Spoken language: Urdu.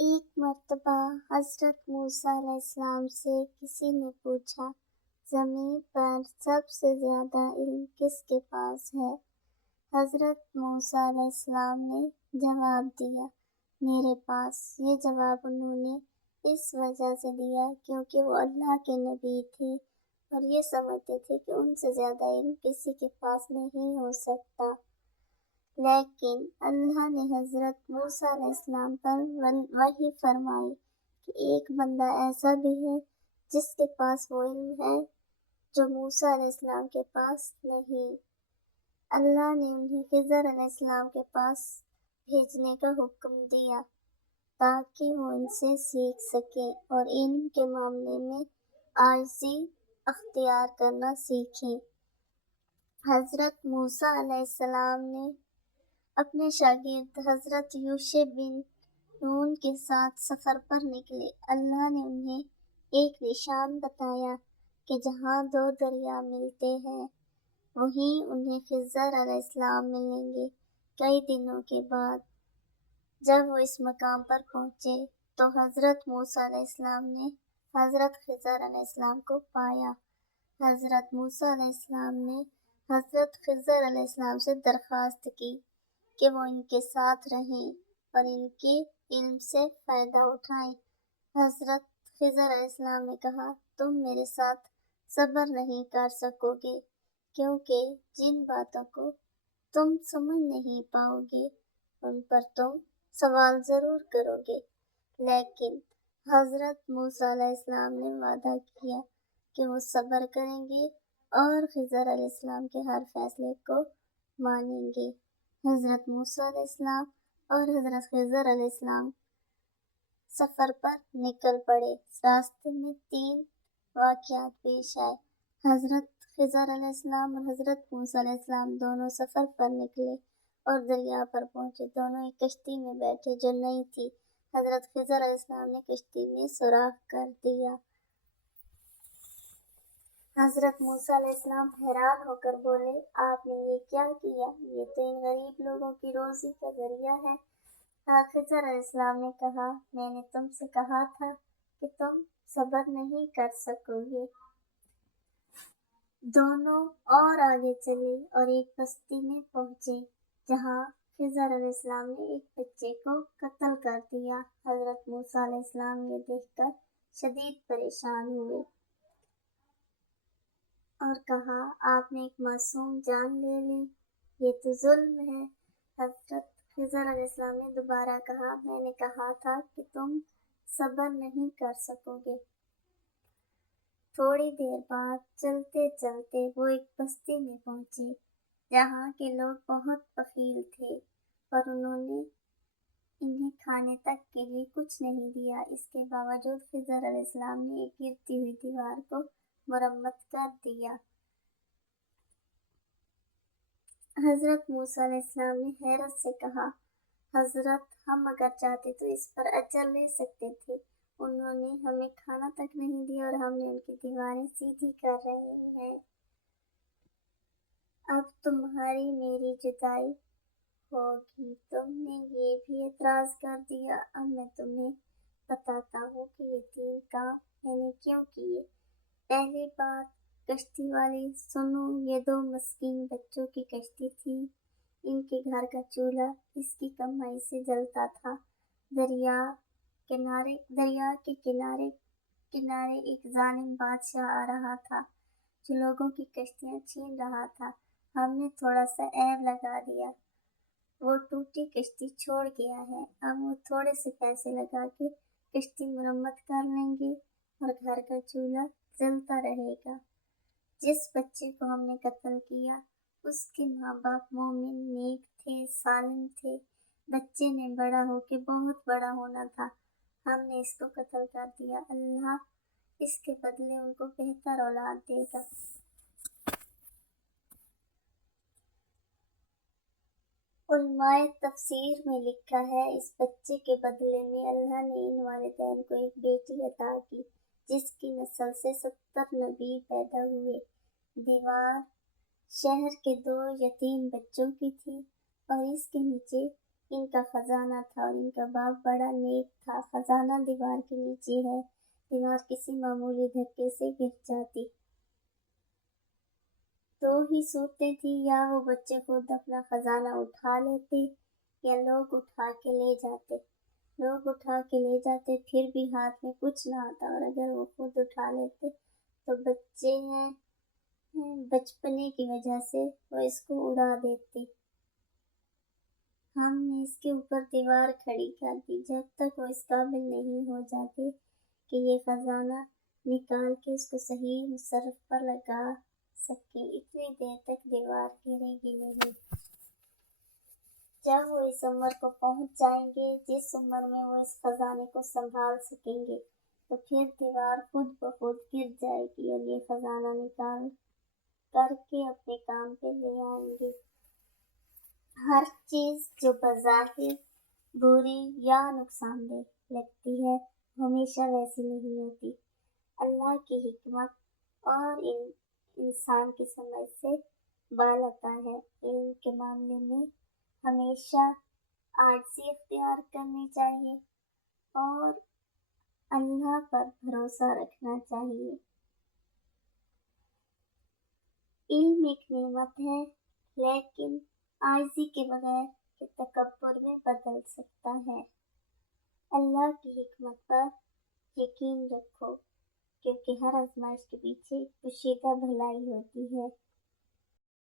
ایک مرتبہ حضرت موسیٰ علیہ السلام سے کسی نے پوچھا، زمین پر سب سے زیادہ علم کس کے پاس ہے؟ حضرت موسیٰ علیہ السلام نے جواب دیا، میرے پاس۔ یہ جواب انہوں نے اس وجہ سے دیا کیونکہ وہ اللہ کے نبی تھے اور یہ سمجھتے تھے کہ ان سے زیادہ علم کسی کے پاس نہیں ہو سکتا۔ لیکن اللہ نے حضرت موسیٰ علیہ السلام پر وحی فرمائی کہ ایک بندہ ایسا بھی ہے جس کے پاس وہ علم ہے جو موسیٰ علیہ السلام کے پاس نہیں۔ اللہ نے انہیں خضر علیہ السلام کے پاس بھیجنے کا حکم دیا تاکہ وہ ان سے سیکھ سکیں اور علم کے معاملے میں عاجزی اختیار کرنا سیکھیں۔ حضرت موسیٰ علیہ السلام نے اپنے شاگرد حضرت یوشع بن نون کے ساتھ سفر پر نکلے۔ اللہ نے انہیں ایک نشان بتایا کہ جہاں دو دریا ملتے ہیں وہیں انہیں خضر علیہ السلام ملیں گے۔ کئی دنوں کے بعد جب وہ اس مقام پر پہنچے تو حضرت موسیٰ علیہ السلام نے حضرت خضر علیہ السلام کو پایا۔ حضرت موسیٰ علیہ السلام نے حضرت خضر علیہ السلام سے درخواست کی کہ وہ ان کے ساتھ رہیں اور ان کے علم سے فائدہ اٹھائیں۔ حضرت خضر علیہ السلام نے کہا، تم میرے ساتھ صبر نہیں کر سکو گے کیونکہ جن باتوں کو تم سمجھ نہیں پاؤ گے ان پر تم سوال ضرور کرو گے۔ لیکن حضرت موسیٰ علیہ السلام نے وعدہ کیا کہ وہ صبر کریں گے اور خضر علیہ السلام کے ہر فیصلے کو مانیں گے۔ حضرت موسیٰ علیہ السلام اور حضرت خضر علیہ السلام سفر پر نکل پڑے۔ راستے میں 3 واقعات پیش آئے۔ حضرت خضر علیہ السلام اور حضرت موسیٰ علیہ السلام دونوں سفر پر نکلے اور دریا پر پہنچے۔ دونوں ایک کشتی میں بیٹھے جو نئی تھی۔ حضرت خضر علیہ السلام نے کشتی میں سوراخ کر دیا۔ حضرت موسیٰ علیہ السلام حیران ہو کر بولے، آپ نے یہ کیا کیا؟ یہ تو ان غریب لوگوں کی روزی کا ذریعہ ہے۔ خضر علیہ السلام نے کہا، میں نے تم سے کہا تھا کہ تم صبر نہیں کر سکو گے۔ دونوں اور آگے چلے اور ایک بستی میں پہنچے جہاں خضر علیہ السلام نے ایک بچے کو قتل کر دیا۔ حضرت موسیٰ علیہ السلام یہ دیکھ کر شدید پریشان ہوئے اور کہا، آپ نے ایک معصوم جان لے لی، یہ تو ظلم ہے۔ حضرت خضر علیہ السلام نے دوبارہ کہا، میں نے کہا تھا کہ تم صبر نہیں کر سکو گے۔ تھوڑی دیر بعد چلتے چلتے وہ ایک بستی میں پہنچے جہاں کے لوگ بہت بخیل تھے اور انہوں نے انہیں کھانے تک کے لیے کچھ نہیں دیا۔ اس کے باوجود خضر علیہ السلام نے ایک گرتی ہوئی دیوار کو مرمت کر دیا۔ حضرت موسیٰ علیہ السلام نے حیرت سے کہا، حضرت ہم اگر چاہتے تو اس پر اجر لے سکتے تھے۔ انہوں نے ہمیں کھانا تک نہیں دیا اور ہم نے ان کی دیواریں سیدھی کر رہے ہیں۔ اب تمہاری میری جدائی ہوگی۔ تم نے یہ بھی اعتراض کر دیا۔ اب میں تمہیں بتاتا ہوں کہ یہ 3 کام میں نے کیوں کیے۔ پہلی بات، کشتی والی سنو، یہ 2 مسکین بچوں کی کشتی تھی۔ ان کے گھر کا چولہا اس کی کمائی سے جلتا تھا۔ دریا کے کنارے ایک ظالم بادشاہ آ رہا تھا جو لوگوں کی کشتیاں چھین رہا تھا۔ ہم نے تھوڑا سا عیب لگا دیا، وہ ٹوٹی کشتی چھوڑ گیا ہے۔ اب وہ تھوڑے سے پیسے لگا کے کشتی مرمت کر لیں گے اور گھر کا چولہا جلتا رہے گا۔ جس بچے کو ہم نے قتل کیا اس کے ماں باپ مومن، نیک تھے، سالم تھے۔ بچے نے بڑا ہو کے بہت بڑا ہونا تھا، ہم نے اس کو قتل کر دیا۔ اللہ اس کے بدلے ان کو بہتر اولاد دے گا۔ علماء تفسیر میں لکھا ہے، اس بچے کے بدلے میں اللہ نے ان والدین کو ایک بیٹی عطا کی جس کی نسل سے 70 نبی پیدا ہوئے۔ دیوار شہر کے 2 یتیم بچوں کی تھی اور اس کے نیچے ان کا خزانہ تھا اور ان کا باپ بڑا نیک تھا۔ خزانہ دیوار کے نیچے ہے، دیوار کسی معمولی دھکے سے گر جاتی تو ہی صورتیں تھیں، یا وہ بچے خود اپنا خزانہ اٹھا لیتے یا لوگ اٹھا کے لے جاتے۔ لوگ اٹھا کے لے جاتے پھر بھی ہاتھ میں کچھ نہ آتا، اور اگر وہ خود اٹھا لیتے تو بچے ہیں بچپنے کی وجہ سے وہ اس کو اڑا دیتے۔ ہم نے اس کے اوپر دیوار کھڑی کر دی جب تک وہ اس قابل نہیں ہو جاتے کہ یہ خزانہ نکال کے اس کو صحیح مصرف پر لگا سکیں۔ اتنی دیر تک دیوار گرے گی نہیں۔ جب وہ اس عمر کو پہنچ جائیں گے جس عمر میں وہ اس خزانے کو سنبھال سکیں گے، تو پھر دیوار خود بخود گر جائے گی اور یہ خزانہ نکال کر کے اپنے کام پہ لے آئیں گے۔ ہر چیز جو بظاہر بری یا نقصان دہ لگتی ہے ہمیشہ ویسی نہیں ہوتی۔ اللہ کی حکمت اور انسان کی سمجھ سے بالاتر ہے۔ علم کے معاملے میں ہمیشہ عاجزی اختیار کرنی چاہیے اور اللہ پر بھروسہ رکھنا چاہیے۔ علم ایک نعمت ہے، لیکن عاجزی کے بغیر یہ تکبر میں بدل سکتا ہے۔ اللہ کی حکمت پر یقین رکھو، کیونکہ ہر آزمائش کے پیچھے پوشیدہ بھلائی ہوتی ہے۔